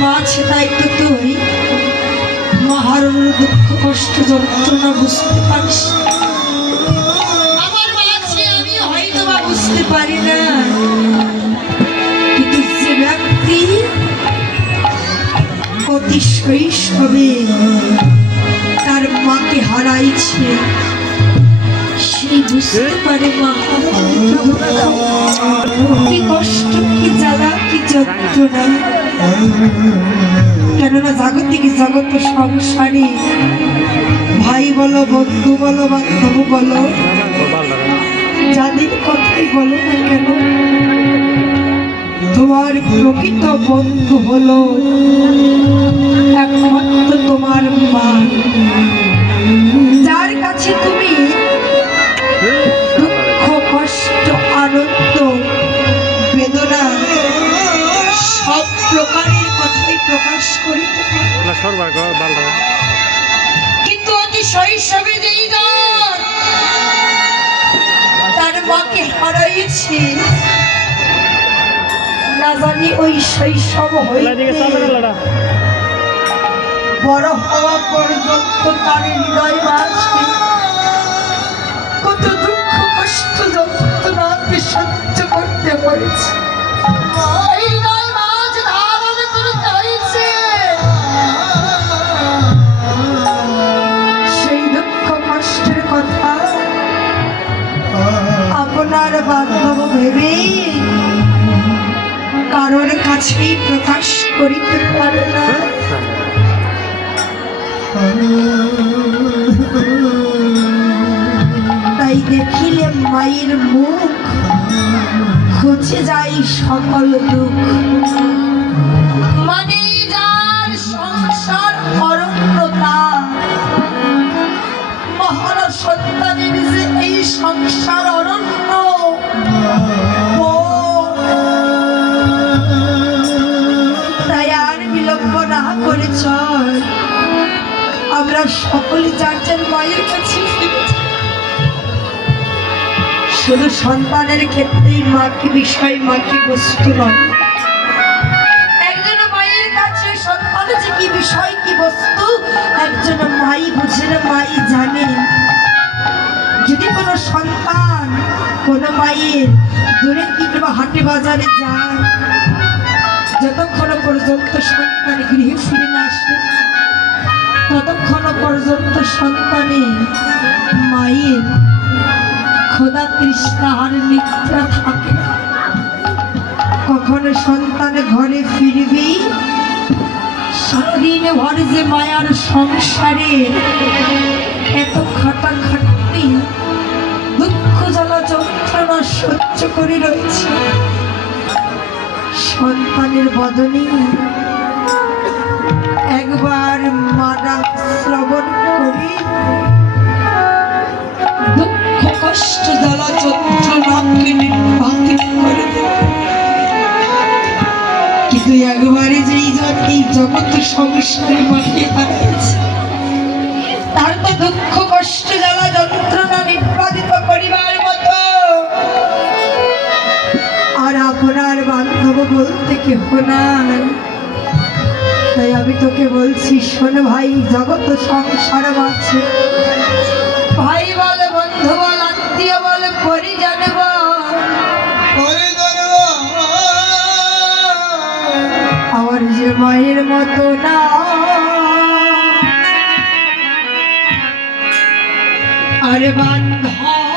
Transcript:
মা আছে তাই তো তুই মহারণের দুঃখ কষ্ট যন্ত্রণা বুঝতে পারিস। আমার মা আছে আমি হয়তো বা বুঝতে পারি না, কিন্তু যে ব্যক্তি অতি শৈশবে তার মাকে হারাইছে সেই বুঝতে পারে মা কি কষ্ট, কি জ্বালা, কি যন্ত্রণা। কেননা জাগতিক জগৎ সংসারে ভাই বলো, বন্ধু বলো, বান্ধব বলো, যাদের কথাই বলো না কেন, তোমার প্রকৃত বন্ধু হলো একমাত্র তোমার মা, যার কাছে তুমি দুঃখ কষ্ট আনন্দ বেদনা সব প্রকারের কথাই প্রকাশ করিতে পারো। কিন্তু অতি শৈশবে যেই তার মাকে হারাইছে, না জানি ওই শৈশব হইতে বড় হওয়া পর্যন্ত তার হৃদয় মাঝে কত দুঃখ কষ্ট যন্ত্রণাকে সহ্য করতে হয়েছে। সেই দুঃখ কষ্টের কথা আপনার বান্ধব ভেবে কারোর কাছেই প্রকাশ করিতে পারে না। তাই দেখিলে মায়ের মুখ খুঁজে যাই সকল দুঃখ, মানে যার সংসার অরণ্যতা, মহান সন্তানের যে এই সংসার অরণ্য, তাই আর বিলম্ব না করে চল আমরা সকলে যার যার মায়ের কাছে ফিরে যাই। শুধু সন্তানের ক্ষেত্রেই মা কি বিষয়, মা কি বস্তু নয়, একজন মায়ের কাছে সন্তান যে কি বিষয় কি বস্তু একজন মাই বুঝে না, মাই জানে। যদি কোনো সন্তান কোনো মায়ের দূরে কিংবা হাটে বাজারে যায়, যতক্ষণ পর্যন্ত সন্তান গৃহে ফিরে না আসে ততক্ষণ পর্যন্ত সন্তানে মায়ের খোদা তৃষ্ণার নিদ্রা থাকে। কখনো সন্তান ঘরে ফিরবি, সারাদিন ভর যে মায়ার সংসারে এত খাটাখাটনি দুঃখ জ্বালা যন্ত্রণা সহ্য করে রয়েছে, সন্তানের বদনে একবার মারা শ্রবণ করি দুঃখ কষ্ট জ্বালা যন্ত্রণাকে নির্বাচিত করে দেবে। কিন্তু একবারে যেই এই জগৎ সংসারে মাকে হারিয়েছে, তার তো দুঃখ কষ্ট জ্বালা যন্ত্রণা নির্বাচিত করিবার মতো আর আপনার বান্ধব বলতে কেহ নাই। তাই আমি তোকে বলছি, শোন ভাই, জগৎ সংসার আছে, ভাই বল, বন্ধু বল, আত্মীয় বল, পরিজন বল, আমার যে মায়ের মতো না। আরে বান্ধব